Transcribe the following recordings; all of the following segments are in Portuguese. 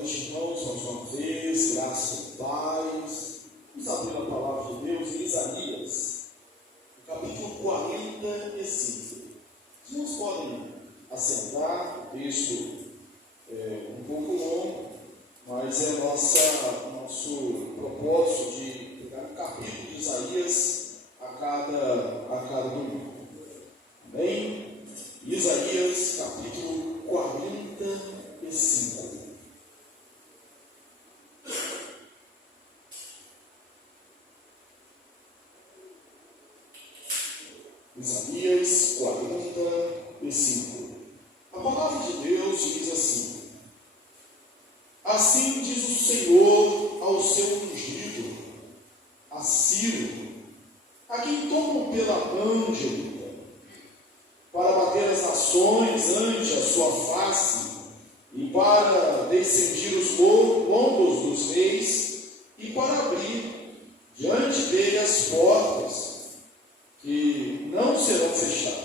noite, irmãos, mais uma vez, graça e paz. Vamos abrir a palavra de Deus em Isaías, no capítulo 45. Os irmãos podem assentar, o texto é um pouco longo, mas é nosso propósito de pegar um capítulo de Isaías a cada domingo. Amém? Isaías, capítulo 45. Isaías 45. A palavra de Deus diz assim: assim diz o Senhor ao seu ungido, a Ciro, a quem tomam pela mão direita, para bater as nações ante a sua face, e para descendir os lombos dos reis, e para abrir diante dele as portas, que não serão fechadas.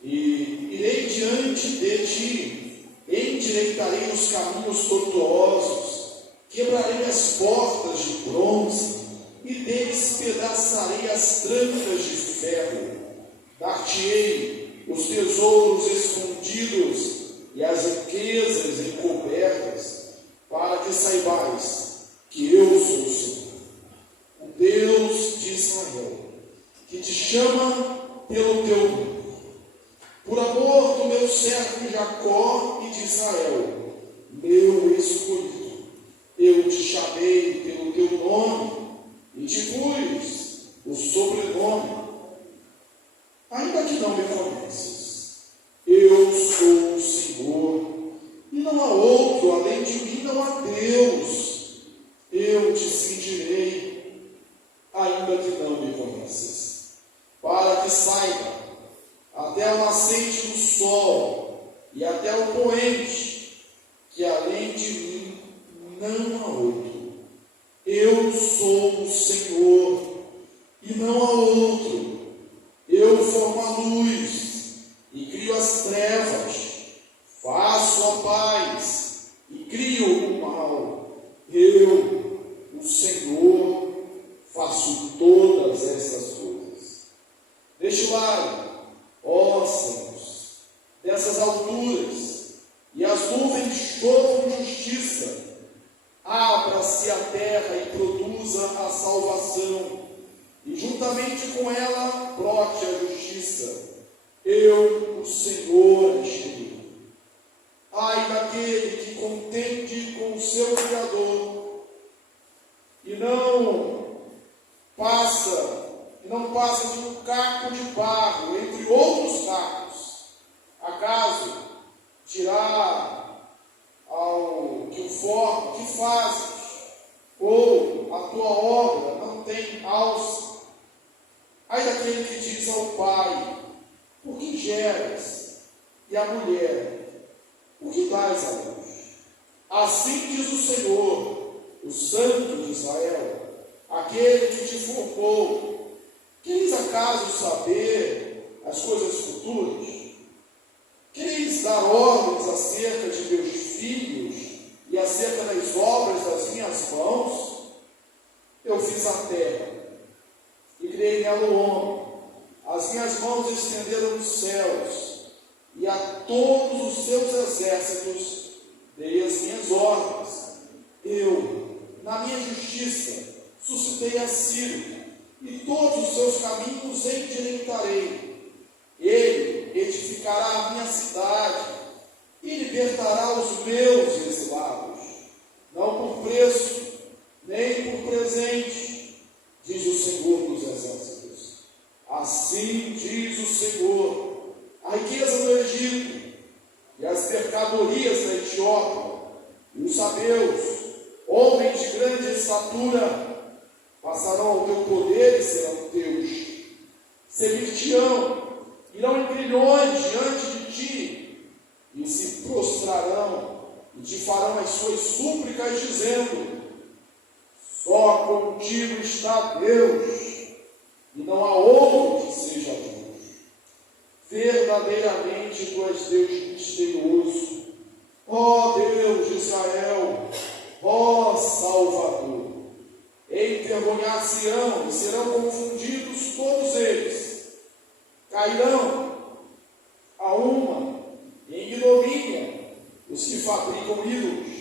E irei diante de ti, endireitarei os caminhos tortuosos, quebrarei as portas de bronze, e despedaçarei as trancas de ferro. Dar-te-ei os tesouros escondidos e as riquezas encobertas, para que saibais que eu sou o Senhor, o Deus de Israel, que te chama pelo teu nome. Por amor do meu servo Jacó e de Israel, meu escolhido, eu te chamei pelo teu nome e te pus o sobrenome, ainda que não me conheces. Eu sou o Senhor, e não há outro, além de mim não há Deus. Eu te cingirei, ainda que não me conheces, para que saiba, até o nascente do sol e até o poente, que além de mim não há outro. Eu sou o Senhor, e não há outro. Eu formo a luz e crio as trevas, faço a paz e crio o mal. Eu, o Senhor, faço todas essas coisas. Deste lado, ó céus, dessas alturas, e as nuvens chovam justiça. Abra-se a terra e produza a salvação, e juntamente com ela brote a justiça. Eu, o Senhor, escolhi. Ai daquele que contende com o seu Criador, e não passa de um caco de barro entre outros cacos. Acaso dirá ao que o forma: que fazes? Ou a tua obra não tem alça? Ai daquele que diz ao pai: por que geras? E à mulher: por que dás à luz? Assim diz o Senhor, o Santo de Israel, aquele que te formou. Quereis acaso saber as coisas futuras? Quereis dar ordens acerca de meus filhos e acerca das obras das minhas mãos? Eu fiz a terra e criei nela o homem. As minhas mãos estenderam os céus, e a todos os seus exércitos dei as minhas ordens. Eu, na minha justiça, suscitei a Ciro, e todos os seus caminhos endireitarei. Ele edificará a minha cidade e libertará os meus exilados, não por preço, nem por presente, diz o Senhor dos exércitos. Assim diz o Senhor: a riqueza do Egito e as mercadorias da Etiópia e os sabeus, homens de grande estatura, passarão ao teu poder e serão teus. Servir-te-ão, irão em grilhões diante de ti, e se prostrarão e te farão as suas súplicas, dizendo: só contigo está Deus, e não há outro que seja Deus. Verdadeiramente tu és Deus misterioso, ó Deus de Israel. tornar-se-ão e serão confundidos todos eles. Cairão a uma em ignomínia os que fabricam ídolos.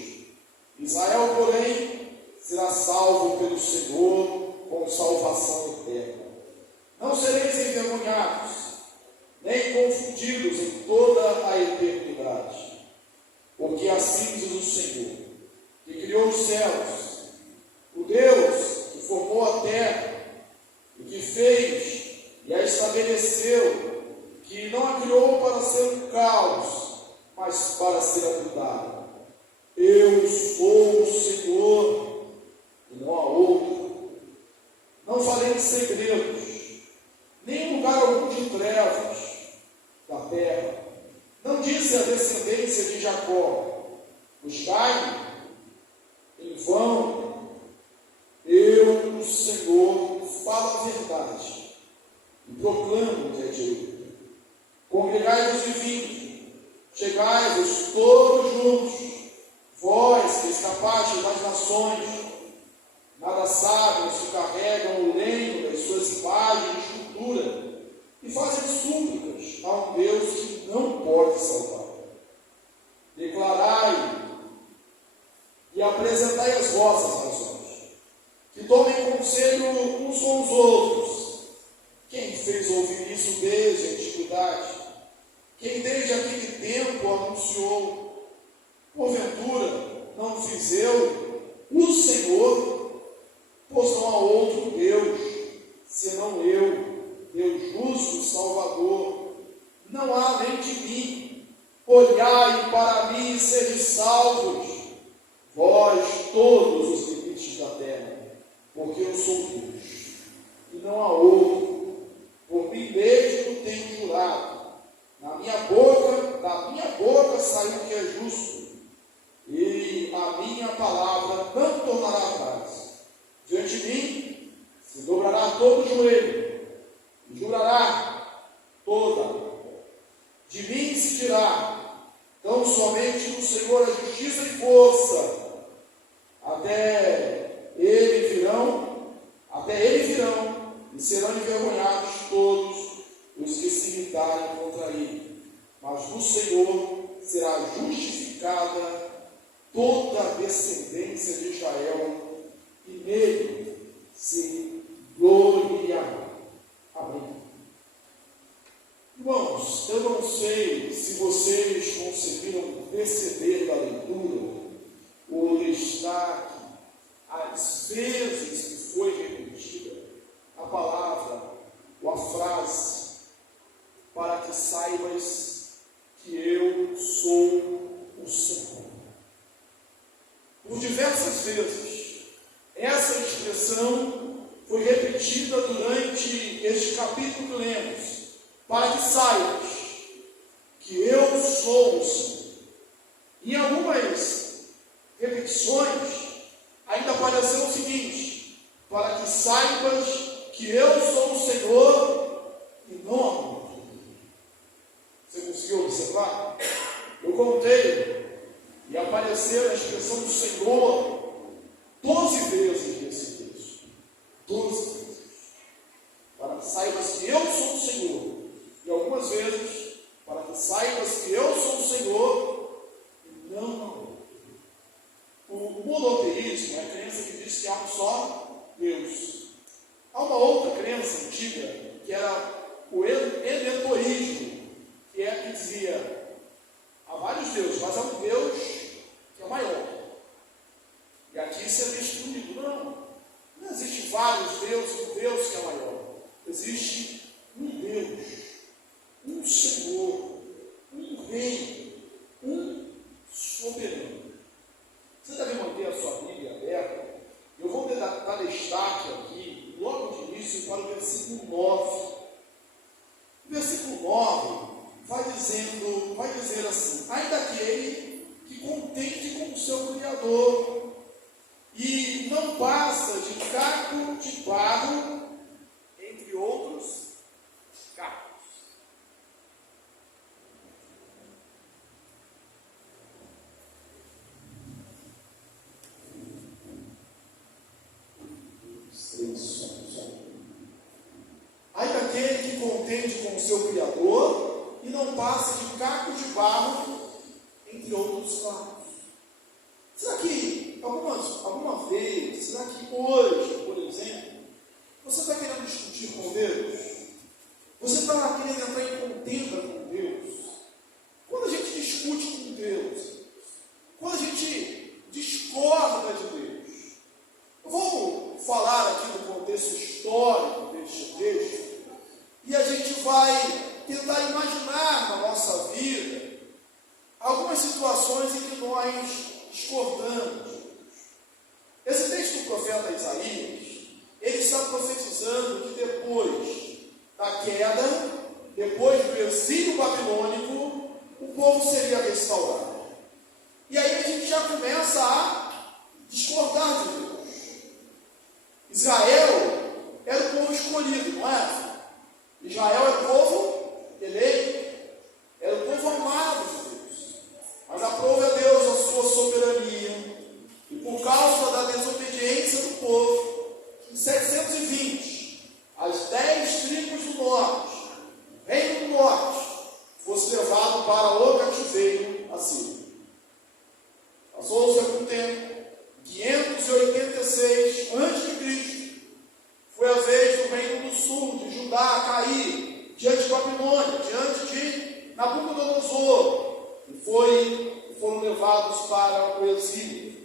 Israel, porém, será salvo pelo Senhor com salvação eterna. Não sereis envergonhados, nem confundidos em toda a eternidade. Porque assim diz o Senhor, que criou os céus, o Deus que formou a terra, e que fez e a estabeleceu, que não a criou para ser um caos, mas para ser habitada. Eu sou o Senhor, e não há outro. Não falei de segredos, nem lugar algum de trevas da terra. Não disse a descendência de Jacó, buscai-me em vão. Eu, o Senhor, falo a verdade e proclamo o que é direito. Congregai-vos divinos, chegai-vos todos juntos, vós que escapastes das nações, nada sabem os que carregam o lenho das suas imagens de escultura e fazem súplicas a um Deus que não pode salvar. Declarai e apresentai as vossas razões, que tomem conselho uns com os outros. Quem fez ouvir isso desde a antiguidade? Quem desde aquele tempo anunciou? Porventura, não fiz eu, o Senhor? Pois não há outro Deus, senão eu, Deus justo, Salvador. Não há além de mim. Olhai para mim e sede salvos, vós todos os limites da terra, porque eu sou Deus, e não há outro. Por mim mesmo tenho jurado, da minha boca saiu o que é justo, e a minha palavra não tornará atrás. Diante de mim se dobrará todo o joelho, e jurará toda. De mim se dirá, tão somente no Senhor a justiça e força. Até ele virão, e serão envergonhados todos os que se irritarem contra ele. Mas no Senhor será justificada toda a descendência de Israel, e nele se gloriará. Amém. Irmãos, eu não sei se vocês conseguiram perceber da leitura o destaque, as vezes que foi repetida a palavra ou a frase, para que saibas que eu sou o Senhor. Por diversas vezes, essa expressão foi repetida durante este capítulo que lemos, para que saibas que eu sou o Senhor. Em algumas repetições, ainda apareceu o seguinte: para que saibas que eu sou o Senhor e não há outro. Você conseguiu observar? Eu contei e apareceu a expressão do Senhor 12 vezes nesse texto. 12 vezes. Para que saibas que eu sou o Senhor. E algumas vezes, para que saibas que eu sou o Senhor e não há outro. O monoteísmo é a crença que diz que há um só Deus. Há uma outra crença antiga, que era o elentoísmo, que é que dizia: há vários deuses, mas há um Deus que é maior. E aqui isso é destruído. Não existe vários deuses, um Deus que é maior. Existe um Deus, um Senhor, um Rei, um soberano. Você deve manter a sua Bíblia aberta. Eu vou dar destaque aqui, logo de início, para o versículo 9. O versículo 9 vai dizer assim: ainda aquele que contente com o seu Criador, e não passa de caco de barro, entre outros cacos. contente com o seu Criador e não passe de cacos de barro, entre outros fatos. Será que alguma vez, será que hoje, por exemplo, você está querendo discutir com Deus? Você está querendo entrar em contenda com Deus? Quando a gente discute com Deus, quando a gente discorda de Deus, eu vou falar aqui do contexto histórico deste texto, e a gente vai tentar imaginar na nossa vida algumas situações em que nós discordamos. Esse texto do profeta Isaías, ele está profetizando que depois da queda, depois do exílio babilônico, o povo seria restaurado. E aí a gente já começa a discordar de Deus. Israel era o povo escolhido, não é? Israel era o povo eleito, era o povo amado de Deus. Mas aprove a Deus a sua soberania, e por causa da desobediência do povo, em 720, as 10 tribos do norte, o reino do norte, fosse levado para o cativeiro assírio. Passou-se algum tempo, 586 a.C., foi a vez do reino do sul, de Judá, cair diante de Babilônia, diante de Nabucodonosor, e foram levados para o exílio.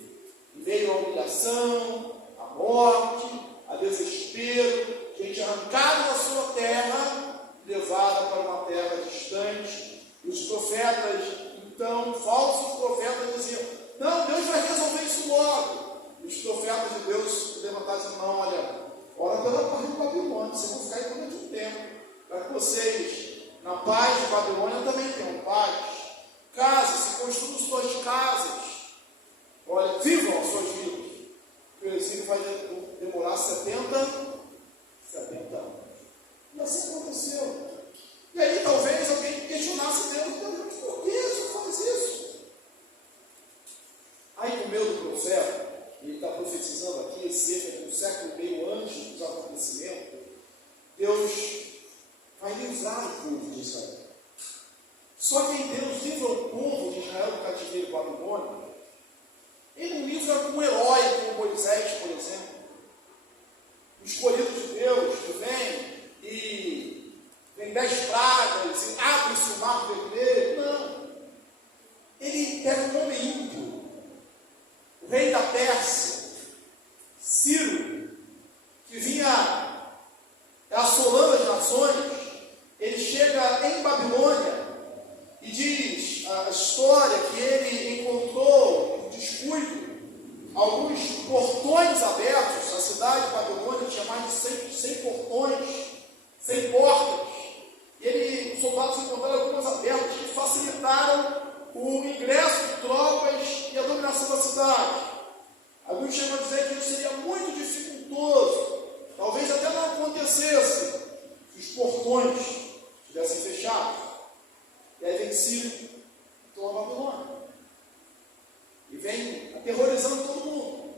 E veio a humilhação, a morte, a desespero, gente arrancada da sua terra, levada para uma terra distante. E os profetas, então, falsos profetas, diziam: não, Deus vai resolver isso logo. E os profetas de Deus levantaram e diziam: não, olha, ora pela paz de Babilônia, vocês vão ficar aí durante um tempo, para que vocês, na paz de Babilônia, também tenham paz. Casem-se, construam suas casas. Olha, vivam as suas vidas. O exílio vai demorar 70 anos. E assim aconteceu. E aí talvez alguém questionasse Deus: por que o Senhor faz isso? Aí no meio do profeta, ele está profetizando aqui, cerca de um século e meio antes dos acontecimentos, Deus vai livrar o povo de Israel. Só que Deus livra o povo de Israel do cativeiro babilônico. Ele não livra com um herói como Moisés, por exemplo. O escolhido de Deus que vem 10 pragas e abre-se o mar vermelho. Não. Ele pega um homem ímpio, o rei da Pérsia, Ciro, que vinha assolando as nações. Ele chega em Babilônia e diz a história que ele encontrou, um descuido, alguns portões abertos. A cidade de Babilônia tinha mais de 100 portões, 100 portas. E os soldados encontraram algumas abertas que facilitaram o ingresso de tropas e a dominação da cidade. Alguns chegam a dizer que isso seria muito dificultoso, talvez até não acontecesse se os portões estivessem fechados. E aí vem Ciro e toma Babilônia. E vem aterrorizando todo mundo.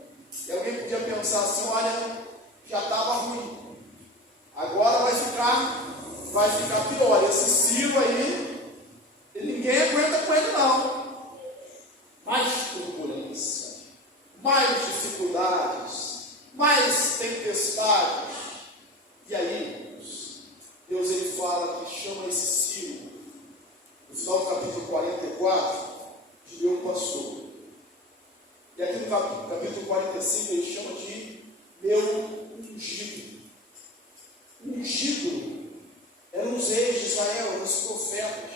E alguém podia pensar assim: olha, já estava ruim, agora vai ficar pior. Esse Ciro aí, ninguém aguenta com ele não. Mais turbulência, mais dificuldades, mais tempestades. E aí, Deus ele fala que chama esse Ciro, no final do capítulo 44, de meu pastor. E aqui no capítulo 45 ele chama de meu ungido. Ungido eram os reis de Israel, eram os profetas.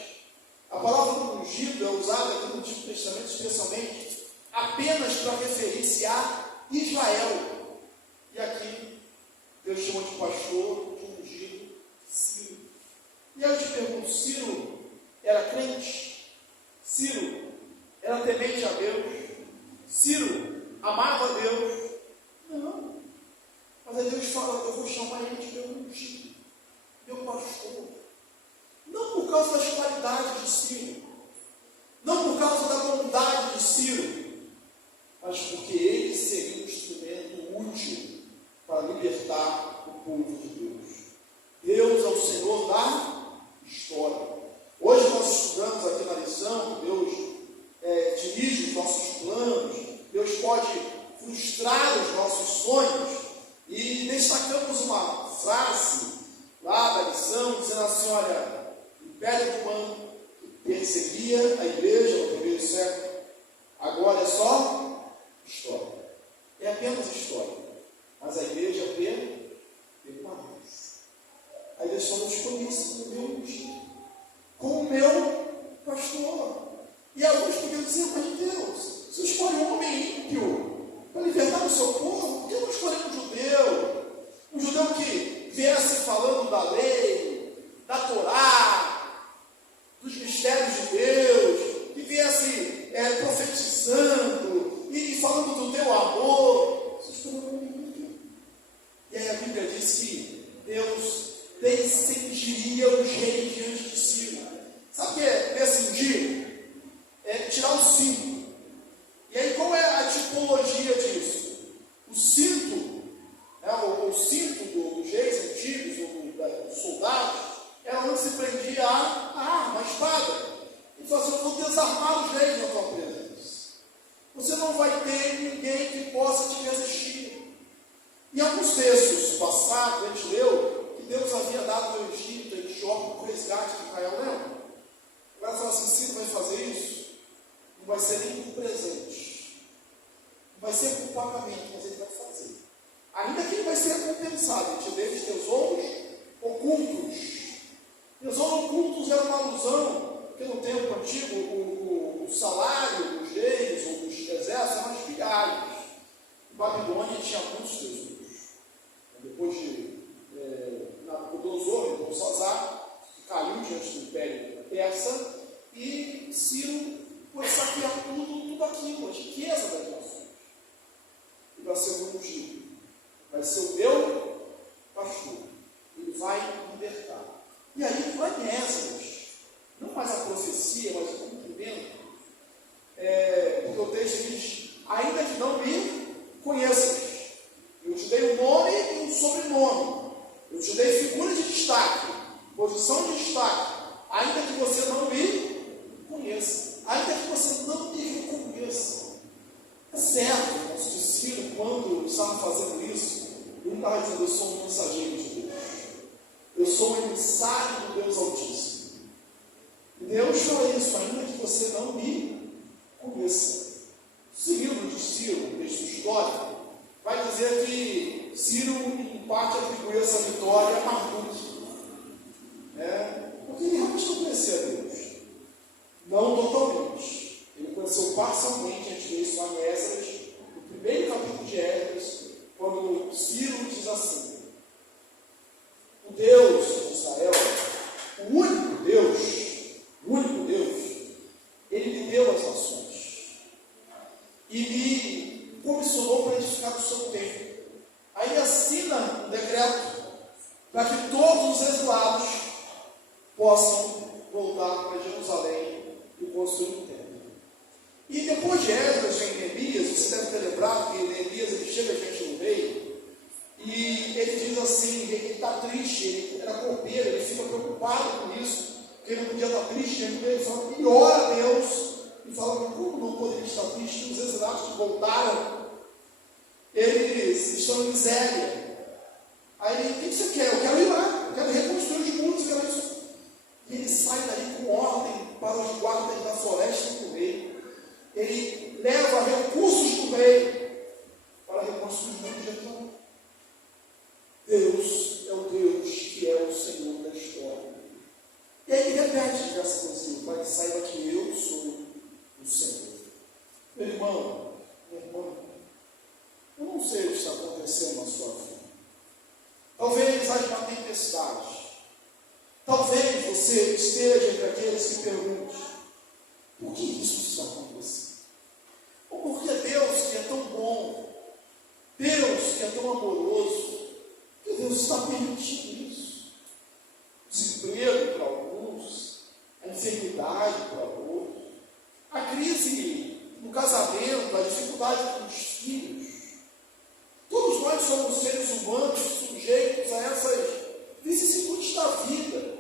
A palavra ungido é usada aqui no Antigo Testamento especialmente apenas para referir-se a Israel. E aqui Deus chama de pastor, de ungido, Ciro. E aí eu te pergunto: Ciro era crente? Ciro era temente a Deus? Ciro amava a Deus? Não. Mas aí Deus fala: eu vou chamar ele de meu ungido, meu pastor. Não por causa das qualidades de Ciro, não por causa da bondade de Ciro, mas porque ele seria um instrumento útil para libertar o povo de Deus. Deus é o Senhor da destacamos uma frase lá da lição, dizendo assim, olha, o Império Romano perseguia a igreja no primeiro século, agora é só história. É apenas história. Mas a igreja permanece. A igreja só não escolheu o meu ungido, com o meu pastor. E alguns podiam dizer, mas Deus, se escolhe um homem ímpio para libertar o seu povo, por que não escolheu um judeu? Um judeu que viesse falando da lei, da Torá, dos mistérios de Deus, que viesse profetizando e falando do teu amor. Você escolheu um homem ímpio. E aí a Bíblia diz que Deus descendiria os reis diante de si. Sabe o que é descendir? É tirar o cinto. E aí qual é a tipologia disso? O cinto, o cinto dos reis antigos, ou dos soldados, era onde se prendia a arma, a espada. E falou assim, eu vou desarmar os reis na tua presença. Você não vai ter ninguém que possa te resistir. Em alguns textos passados, a gente leu que Deus havia dado ao Egito, em Jó, o resgate de Israel, lembra? Agora fala assim, se vai fazer isso, não vai ser nem por presente, não vai ser por pagamento, mas ele vai fazer. Ainda que ele vai ser recompensado, ele te deu os tesouros ocultos. Tesouros ocultos era uma alusão, porque no tempo antigo, o salário dos reis ou dos exércitos eram as viagens. Em Babilônia tinha muitos tesouros. Depois de Nabucodonosor, Belsazar, que caiu diante do Império Persa, e Ciro foi saquear tudo aquilo, a riqueza das nações. E vai ser o ungido, vai ser o meu pastor, ele vai libertar. E aí vai Esdras, não mais a profecia, mas o cumprimento, porque o texto diz, ainda que não me conheças, eu te dei um nome e um sobrenome, eu te dei figura de destaque, posição de destaque, ainda que você não me conheça, ainda que você não me reconheça. É certo, nosso discípulo, quando estava fazendo isso, ele estava dizendo, eu sou um mensageiro de Deus, eu sou um emissário do Deus Altíssimo. E Deus fala isso, ainda que você não me conheça. Seguindo de Ciro, um texto histórico, vai dizer que Ciro, em parte, atribuiu essa vitória a Marduk. Porque ele realmente não conhecia Deus. Não totalmente. Ele conheceu parcialmente, a gente vê isso lá em Esdras, no primeiro capítulo de Esdras, quando Ciro diz assim, o Deus de Israel, o único Deus, ele me deu as nações e me comissionou para edificar o seu templo. Aí assina um decreto para que todos os exilados possam voltar para Jerusalém e construir um templo. E depois de Esdras, em Neemias, você deve ter lembrado que Neemias ele chega diante do rei e ele diz assim, ele está triste, ele era copeiro, ele fica preocupado com isso, porque ele não podia estar triste, ele fala, e ora a Deus, e fala, como não poderia estar triste? Os exilados que voltaram, eles estão em miséria. Aí ele, o que você quer? Eu quero ir lá, eu quero reconstruir os muros, eu quero isso. E ele sai daí com ordem para os guardas da floresta do rei. Ele leva recursos do rei para reconstruir o mundo de Jerusalém. Deus é o Deus que é o Senhor da história. E aí ele repete diversas vezes, para que saiba que eu sou o Senhor. Meu irmão, minha irmã, eu não sei o que está acontecendo na sua vida. Talvez haja uma tempestade. Talvez você esteja entre aqueles que perguntam, por que isso está acontecendo? Ou porque Deus que é tão bom, Deus que é tão amoroso, que Deus está permitindo isso? Desemprego para alguns, a enfermidade para outros, a crise no casamento, a dificuldade com os filhos. Todos nós somos seres humanos sujeitos a essas vicissitudes da vida,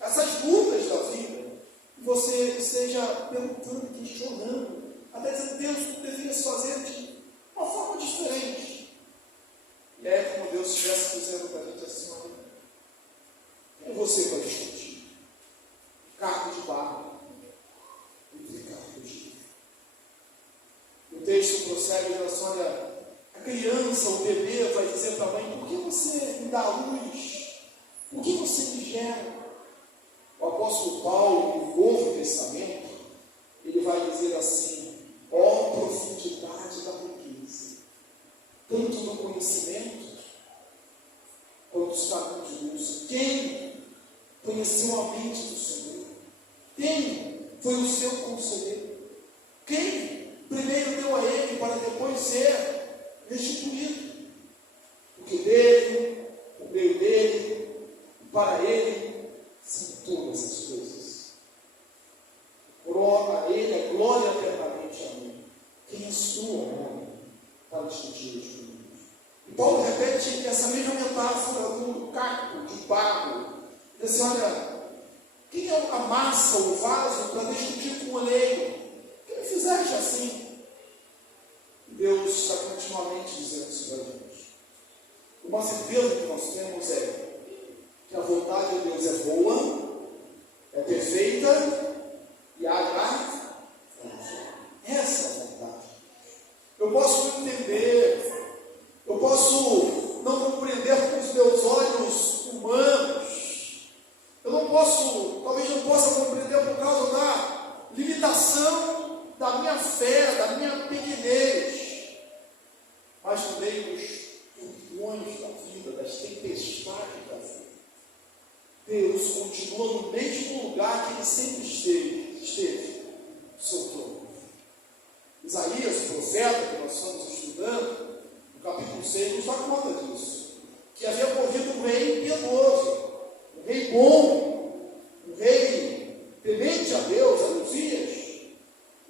essas lutas da vida. E você esteja perguntando, questionando, até dizendo, Deus, tu deverias fazer de uma forma diferente. E é como Deus estivesse texto prossegue dizendo assim: olha, a criança, o bebê, vai dizer para a mãe: por que você me dá luz? Por que você me gera? O apóstolo Paulo, no Novo Testamento, ele vai dizer assim: ó profundidade da riqueza, tanto do conhecimento quanto dos caminhos de luz. Quem conheceu a mente do Senhor? Quem foi o seu conselheiro? Quem primeiro deu a ele para depois ser restituído? Porque dele, por meio dele, e para ele são todas as coisas. A ele é glória eternamente. Amém. Quem és tu, homem, para discutir os comigo? E Paulo repete essa mesma metáfora do caco, de barro. Ele diz assim: olha, quem é a massa, o vaso, para discutir com o oleiro? Que me fizeste assim? Deus está continuamente dizendo isso para a gente. Uma certeza que nós temos é que a vontade de Deus é boa, é perfeita e agradável. Essa é a vontade. Eu posso não entender, eu posso não compreender com os meus olhos humanos, eu não posso, talvez não possa compreender por causa da limitação da minha fé, da minha pequenez, mas no meio dos turbilhões da vida, das tempestades da vida, Deus continua no mesmo lugar que Ele sempre esteve, no seu trono. Isaías, o profeta que nós estamos estudando, no capítulo 6, nos dá conta disso, que havia morrido um rei piedoso, um rei bom, um rei temente a Deus, a Uzias.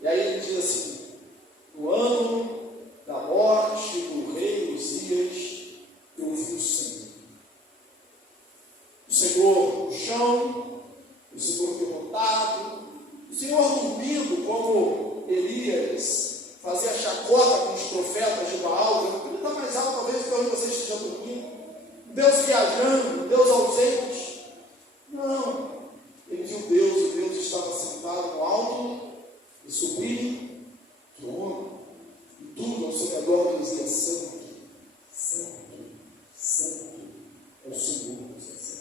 E aí ele diz assim: no ano da morte do rei Uzias, eu vi o Senhor. O Senhor no chão, o Senhor derrotado, o Senhor dormindo, como Elias fazia chacota com os profetas de Baal. Ele está mais alto, talvez, que hoje você esteja dormindo. Deus viajando, Deus ausente. Não, ele viu Deus, e Deus estava sentado no alto e sublime trono, e tudo ao seu redor dizia: santo, santo, santo é o Senhor dos exércitos.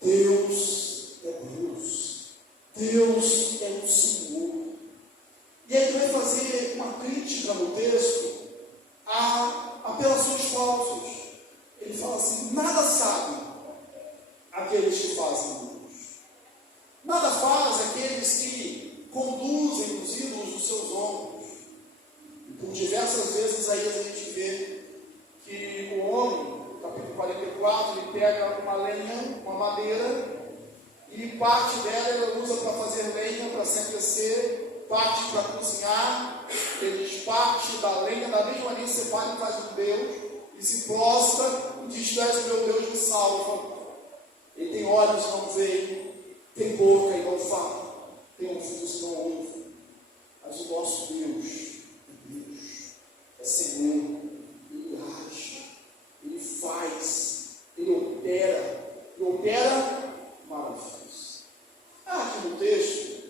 Deus é Deus, Deus é o Senhor. E aí ele vai fazer uma crítica no texto a apelações falsas. Ele fala assim: nada sabem aqueles que fazem ídolos, nada fazem aqueles que conduzem os ídolos dos seus ombros. E por diversas vezes aí a gente vê que o homem, no capítulo 44, ele pega uma lenha, uma madeira, e parte dela ele usa para fazer lenha, para se aquecer, parte para cozinhar. Eles parte da lenha, da mesma maneira separa e faz um Deus, e se prostra e diz: tu és o meu Deus, me salva. Ele tem olhos e não vê, tem boca e não fala, tem ouvidos e não ouve. Mas o nosso Deus é Deus, é Senhor. Ele age, Ele faz, Ele opera maravilhas. Há aqui no texto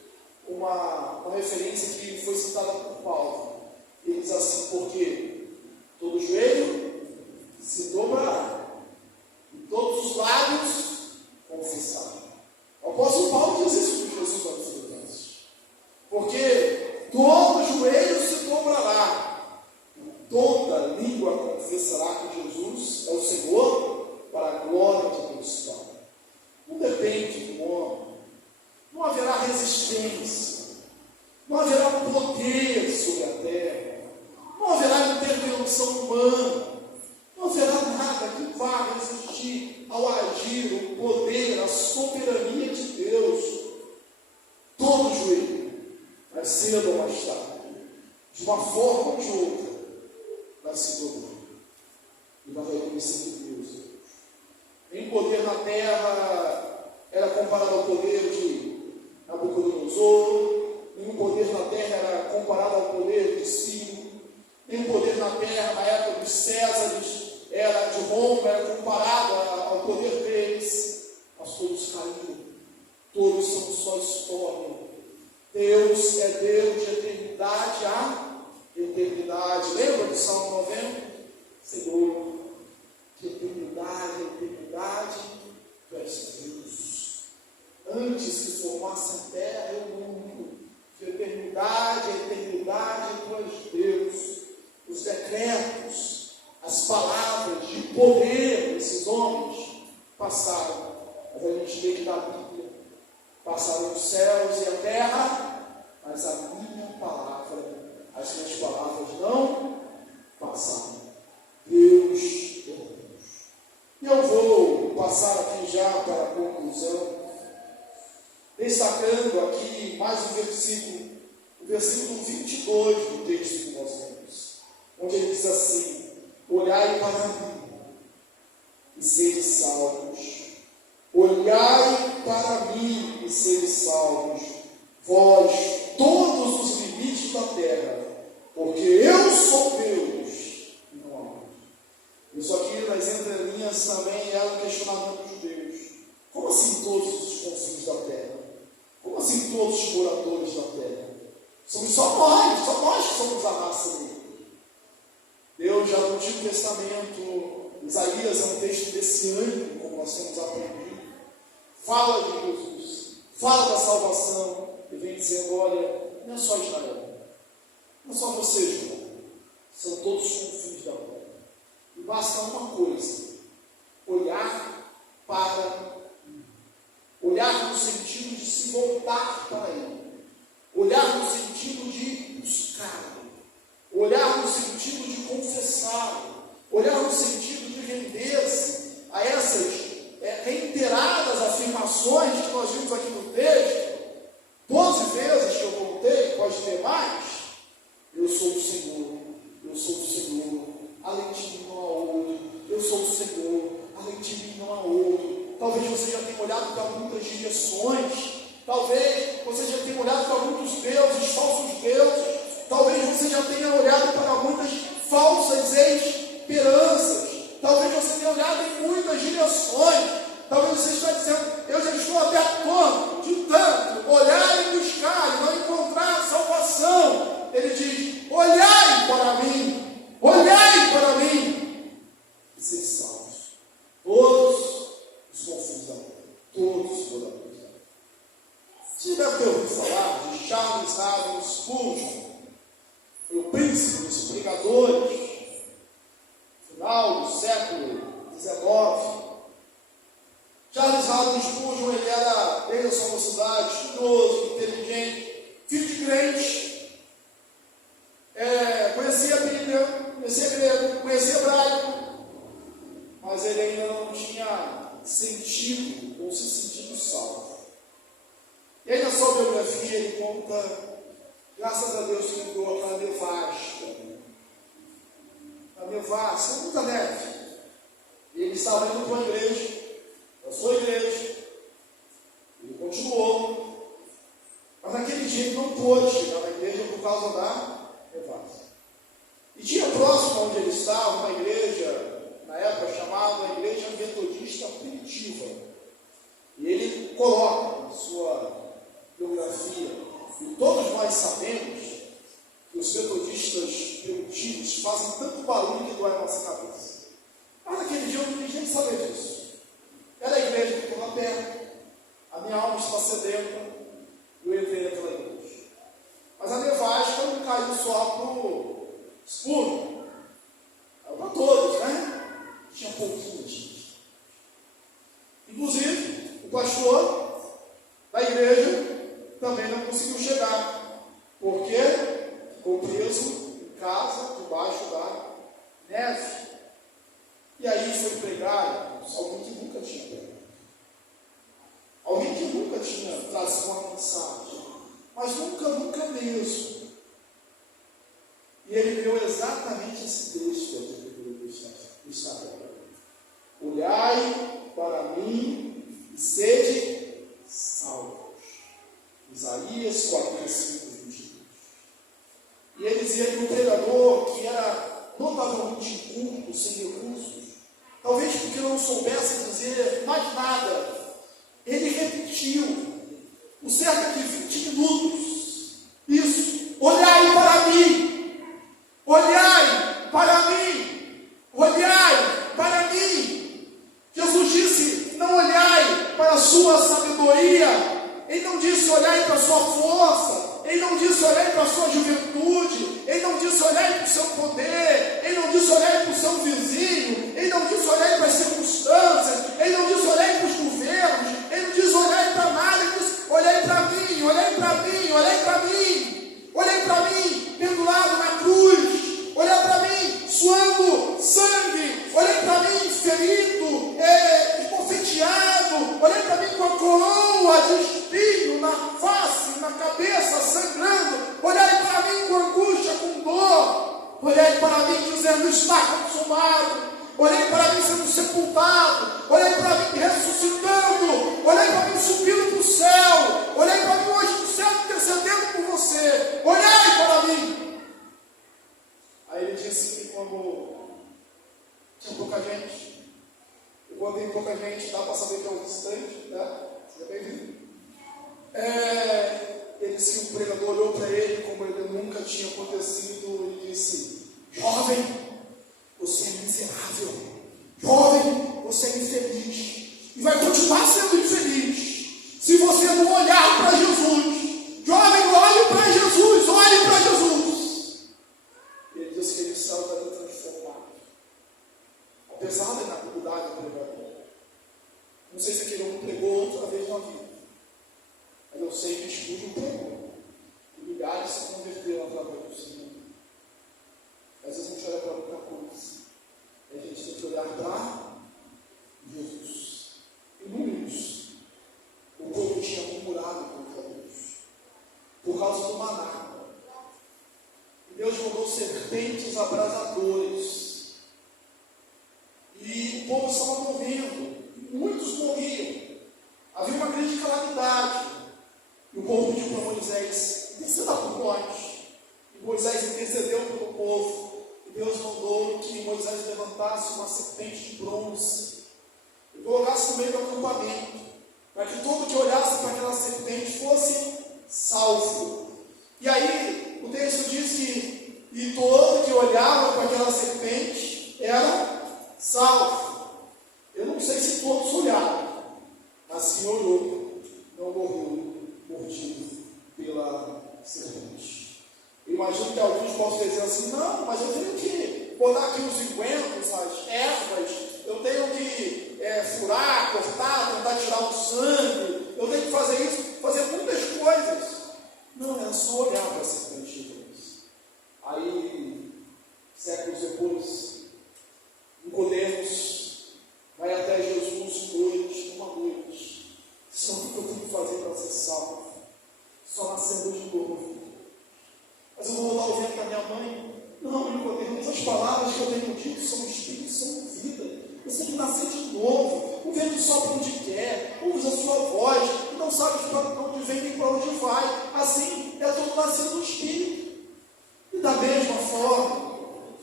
uma referência que foi citada por Paulo. Ele diz assim: porque todo joelho se dobrará e todos os lábios confessarão. O apóstolo Paulo diz isso de Jesus aos Filipenses: porque todo joelho se dobrará e toda língua confessará que Jesus é o Senhor, para a glória de Deus Pai. Não depende do homem, não haverá resistência, não haverá poder sobre a terra, não haverá intervenção humana, não haverá nada que vá resistir ao agir, o poder, a soberania de Deus. Todo joelho, mais cedo ou mais tarde, de uma forma ou de outra, vai se dobrar e vai reconhecer que Deus é Deus. Nem poder na terra era comparado ao poder de Nabucodonosor, nenhum poder na terra era comparado ao poder de Ciro, nenhum poder na terra na época dos Césares era de Roma, era comparado ao poder deles. Mas todos caíram, todos são só história. Deus é Deus de eternidade a eternidade. eternidade. Lembra do Salmo 90? Senhor, que eternidade, tu és Deus. Antes que formasse a terra e o mundo, que eternidade, tu és Deus. Os decretos, as palavras de poder desses homens passaram. Mas a gente lê que da Bíblia passaram os céus e a terra, mas a minha palavra, as minhas palavras não passaram. Deus é Deus. E eu vou passar aqui já para a conclusão, destacando aqui mais um versículo, o versículo 22 do texto que nós lemos, onde ele diz assim: olhai para mim e sede salvos. Olhai para mim e sede salvos, vós, todos os limites da terra, porque eu sou Deus e não há outro. Isso aqui nas entrelinhas também era um questionamento dos judeus. Como assim todos os confins da terra? Como assim todos os moradores da terra? Somos só nós que somos a raça dele. Deus já no Antigo Testamento, Isaías é um texto messiânico, como nós temos aprendido. Fala de Jesus, fala da salvação, e vem dizendo: olha, não é só Israel, não é só você, João, são todos os confins da terra. E basta uma coisa: olhar para mim. Olhar no sentido de se voltar para Ele, olhar no sentido de buscar, olhar no sentido de confessar, olhar no sentido de render-se a essas reiteradas afirmações que nós vimos aqui no texto. 12 vezes que eu voltei, pode ter mais. Eu sou o Senhor, eu sou o Senhor, além de mim não há outro. Eu sou o Senhor, além de mim não há outro. Talvez você já tenha olhado para muitas direções, talvez você já tenha olhado para muitos deuses, falsos deuses, talvez você já tenha olhado para muitas falsas esperanças, talvez você tenha olhado em muitas direções, talvez você esteja dizendo: eu já estou até tonto de tanto olhar e buscar e não encontrar salvação. Ele diz: olhai para mim e sede salvos, todos os confins da terra, todos os moradores da terra. Você deve ter ouvido falar de Charles Haddon Spurgeon, foi o príncipe dos pregadores, final do século XIX. Charles Haddon Spurgeon, ele era, desde a sua mocidade, estudioso, inteligente, filho de crente, conhecia a Bíblia, conhecia grego, conhecia hebraico, mas ele ainda não tinha sentido ou se sentido salvo. E aí na sua biografia ele conta, graças a Deus que ele doou aquela nevasca, muita neve. E ele estava indo para uma igreja, a sua igreja, ele continuou, mas naquele dia ele não pôde chegar na igreja por causa da nevasca. E tinha próximo onde ele estava uma igreja, na época chamada Igreja Metodista Primitiva. E ele coloca na sua biografia, e todos nós sabemos que os metodistas primitivos fazem tanto barulho que dói a nossa cabeça. Mas naquele dia eu não quis nem saber disso. Era a igreja que ficou na terra, a minha alma está sedenta, e eu entrei naquela igreja. Mas a nevasca não caiu só para o Spurgeon, para todos, né? Tinha pouquinho gente. Inclusive, o pastor da igreja também não conseguiu chegar, porque ficou preso em casa, debaixo da neve. E aí foi pregar alguém que nunca tinha pregado, alguém que nunca tinha trazido uma mensagem, mas nunca mesmo. E ele leu exatamente esse texto aqui que está pregando: olhai para mim e sede salvos. Isaías 45, 22. E ele dizia que o pregador, que era notavelmente inculto, sem recursos, talvez porque não soubesse dizer mais nada, ele repetiu por cerca de 20 minutos isso: olhai para mim, olhai Olhei para mim dizendo: está consumado. Olhei para mim sendo sepultado. Olhei para mim ressuscitando. Olhei para mim subindo para o céu. Olhei para mim hoje no céu intercedendo por você. Olhei para mim. Aí ele disse que quando tinha pouca gente, e quando tem pouca gente, dá para saber que é um visitante, né? Seja bem-vindo. Ele disse que o pregador olhou para ele como ele nunca tinha acontecido e disse: jovem, você é miserável. Jovem, você é infeliz. E vai continuar sendo infeliz se você não olhar para Jesus. Jovem, olhe para Jesus, olhe para Jesus. E ele disse que ele saiu dali transformado. Apesar da inabilidade do pregador. Não sei se aquele homem pregou outra vez na vida. Mas eu sei que Spurgeon pregou. E milhares se converteram através do Senhor. Às vezes a gente olha para muita coisa. E a gente tem que olhar para Jesus. Inúmeros. O povo tinha murmurado contra Deus. Por causa do maná. E Deus mandou serpentes abrasadores. E o povo estava morrendo. E muitos morriam. Havia uma grande calamidade. E o povo pediu para Moisés: interceda por nós. E Moisés intercedeu pelo povo. E Deus mandou que Moisés levantasse uma serpente de bronze e colocasse no meio do acampamento, para que todo que olhasse para aquela serpente fosse salvo. E aí o texto diz que e todo que olhava para aquela serpente era salvo. Eu não sei se todos olharam, mas quem olhou não morreu mordido pela serpente. Eu imagino que alguns possam dizer assim: não, mas eu tenho que botar aqui os ungüentos, as ervas, eu tenho que furar, cortar, tentar tirar o sangue, eu tenho que fazer isso, fazer muitas coisas. Não, era só olhar para a serpente de Deus. Aí, séculos depois, Nicodemos vai até Jesus uma noite. Só o que eu tenho que fazer para ser salvo? Só nascendo de novo. Mas eu vou voltar ouvindo para minha mãe: não, Nicodemos, as palavras que eu tenho dito são espírito, são vida. Você tem que nascer de novo. O vento sopra onde quer, ouve a sua voz, e não sabe para onde vem nem para onde vai. Assim é todo nascer do espírito. E da mesma forma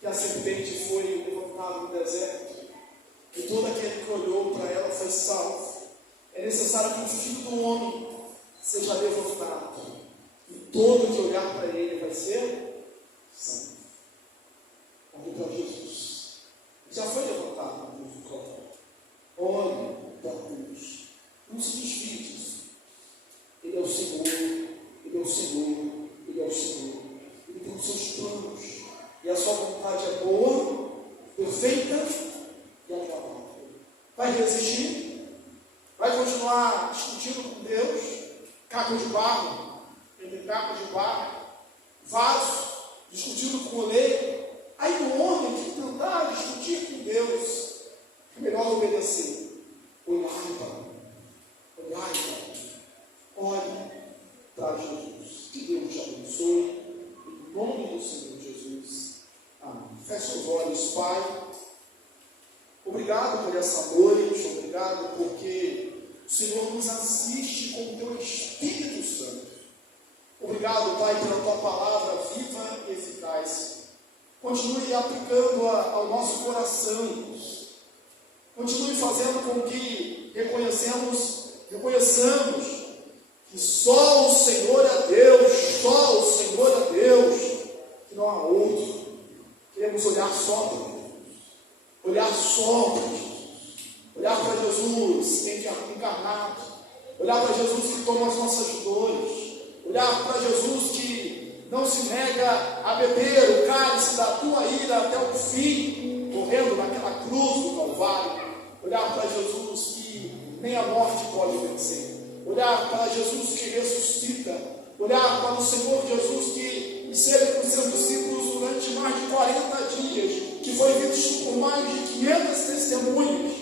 que a serpente foi levantada no deserto, e todo aquele que olhou para ela foi salvo, é necessário que o Filho do Homem seja levantado, e todo que olhar para ele vai ser salvo. Olhe para Jesus. Já foi levantado no Deus do Calvário. Olhe para Deus. Não se desvie disso. Ele é o Senhor. Ele é o Senhor. Ele é o Senhor. Ele tem os seus planos. E a sua vontade é boa, perfeita e agradável. Vai resistir? Vai continuar discutindo com Deus? Caco de barro, entre caco de barro, vaso, discutindo com o oleiro. Aí o homem que tentar discutir com Deus, é melhor obedecer. Olhai para mim. Olhai para mim. Olhe para Jesus. Que Deus te abençoe. Em nome do Senhor Jesus. Amém. Feche os olhos, Pai. Obrigado por essa noite. Obrigado porque o Senhor nos assiste com o teu Espírito Santo. Obrigado, Pai, pela tua palavra viva e eficaz. Continue aplicando-a ao nosso coração. Continue fazendo com que reconheçamos que só o Senhor é Deus, só o Senhor é Deus, que não há outro. Queremos olhar só para Deus, olhar só para Jesus, olhar para Jesus encarnado, olhar para Jesus que toma as nossas dores, olhar para Jesus que não se nega a beber o cálice da tua ira até o fim, morrendo naquela cruz do Calvário. Olhar para Jesus que nem a morte pode vencer. Olhar para Jesus que ressuscita. Olhar para o Senhor Jesus que esteve com seus discípulos durante mais de 40 dias, que foi visto por mais de 500 testemunhas.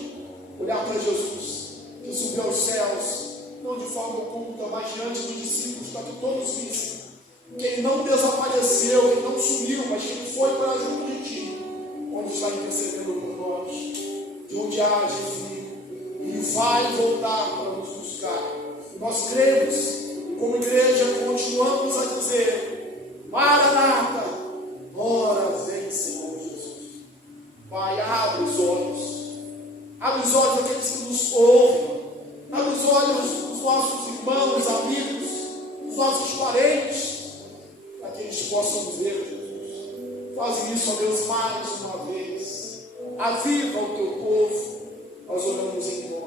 Olhar para Jesus que subiu aos céus, não de forma oculta, mas diante dos discípulos, para que todos vissem que ele não desapareceu apareceu, que Ele não sumiu, mas que Ele foi para junto de Ti, onde está intercedendo por nós, de onde há Jesus, e vai voltar para nos buscar. E nós cremos, e como igreja continuamos a dizer: Maranata, ora vem, Senhor Jesus. Pai, abre os olhos daqueles que nos ouvem, abre os olhos dos nossos irmãos, amigos, dos nossos parentes, para que eles possam ver, Jesus. Faz isso, ó Deus, mais uma vez. Aviva o Teu povo. Nós oramos em nome